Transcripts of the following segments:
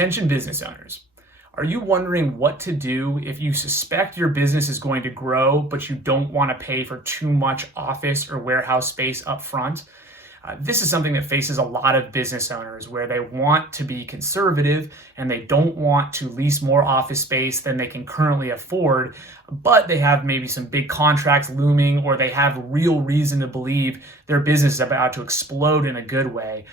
Attention business owners. Are you wondering what to do if you suspect your business is going to grow, but you don't want to pay for too much office or warehouse space up front? This is something that faces a lot of business owners where they want to be conservative and they don't want to lease more office space than they can currently afford, but they have maybe some big contracts looming or they have real reason to believe their business is about to explode in a good way.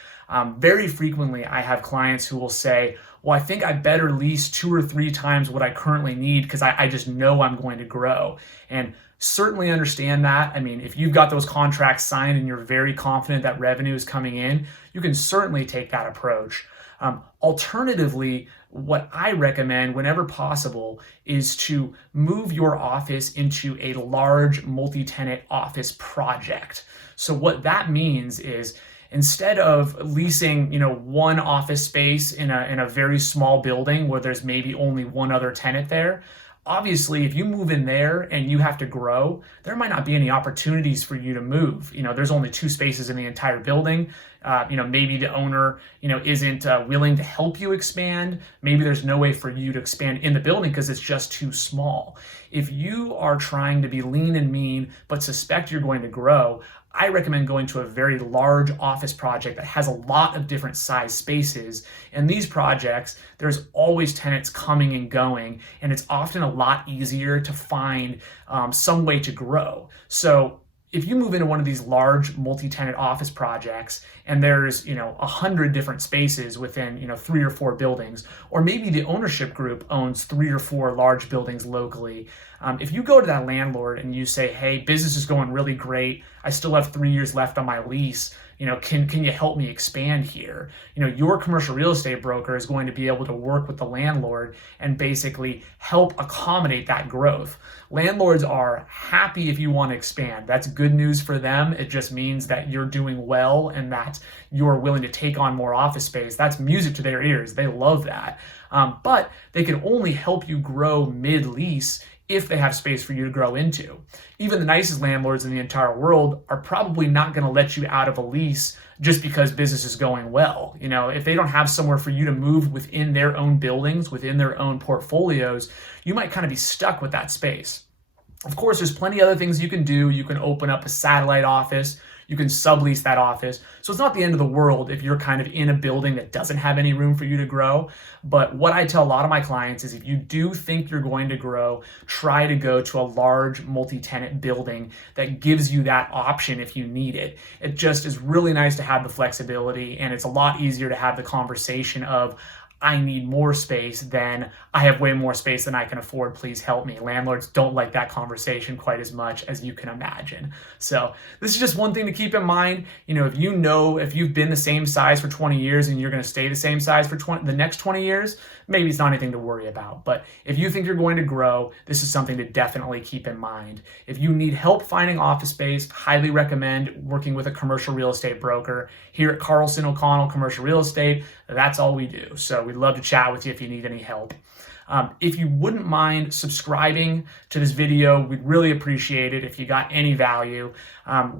Very frequently, I have clients who will say, well, I think I better lease 2 or 3 times what I currently need because I just know I'm going to grow. And certainly understand that. I mean, if you've got those contracts signed and you're very confident that revenue is coming in, you can certainly take that approach. Alternatively, what I recommend whenever possible is to move your office into a large multi-tenant office project. So what that means is instead of leasing, one office space in a very small building where there's maybe only one other tenant there, obviously, if you move in there and you have to grow, there might not be any opportunities for you to move. There's only 2 spaces in the entire building. Maybe the owner, isn't willing to help you expand. Maybe there's no way for you to expand in the building because it's just too small. If you are trying to be lean and mean, but suspect you're going to grow, I recommend going to a very large office project that has a lot of different size spaces. And these projects, there's always tenants coming and going, and it's often a lot easier to find some way to grow. So if you move into one of these large multi-tenant office projects and there's 100 different spaces within 3 or 4 buildings, or maybe the ownership group owns 3 or 4 large buildings locally, if you go to that landlord and you say, hey, business is going really great, I still have 3 years left on my lease, can you help me expand here? Your commercial real estate broker is going to be able to work with the landlord and basically help accommodate that growth. Landlords are happy if you want to expand. That's good news for them. It just means that you're doing well and that you're willing to take on more office space. That's music to their ears. They love that. But they can only help you grow mid-lease if they have space for you to grow into. Even the nicest landlords in the entire world are probably not going to let you out of a lease just because business is going well. If they don't have somewhere for you to move within their own buildings, within their own portfolios, you might kind of be stuck with that space. Of course, there's plenty of other things you can do. You can open up a satellite office. You can sublease that office. So it's not the end of the world if you're kind of in a building that doesn't have any room for you to grow. But what I tell a lot of my clients is if you do think you're going to grow, try to go to a large multi-tenant building that gives you that option if you need it. It just is really nice to have the flexibility, and it's a lot easier to have the conversation of, I need more space than I have way more space than I can afford. Please help me. Landlords don't like that conversation quite as much as you can imagine. So this is just one thing to keep in mind. If you've been the same size for 20 years and you're going to stay the same size for the next 20 years, maybe it's not anything to worry about. But if you think you're going to grow, this is something to definitely keep in mind. If you need help finding office space, highly recommend working with a commercial real estate broker. Here at Carlsen O'Connell Commercial Real Estate, that's all we do. So we'd love to chat with you if you need any help. If you wouldn't mind subscribing to this video, we'd really appreciate it if you got any value.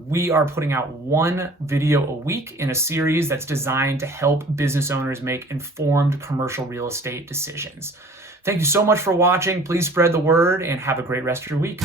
We are putting out 1 video a week in a series that's designed to help business owners make informed commercial real estate decisions. Thank you so much for watching. Please spread the word and have a great rest of your week.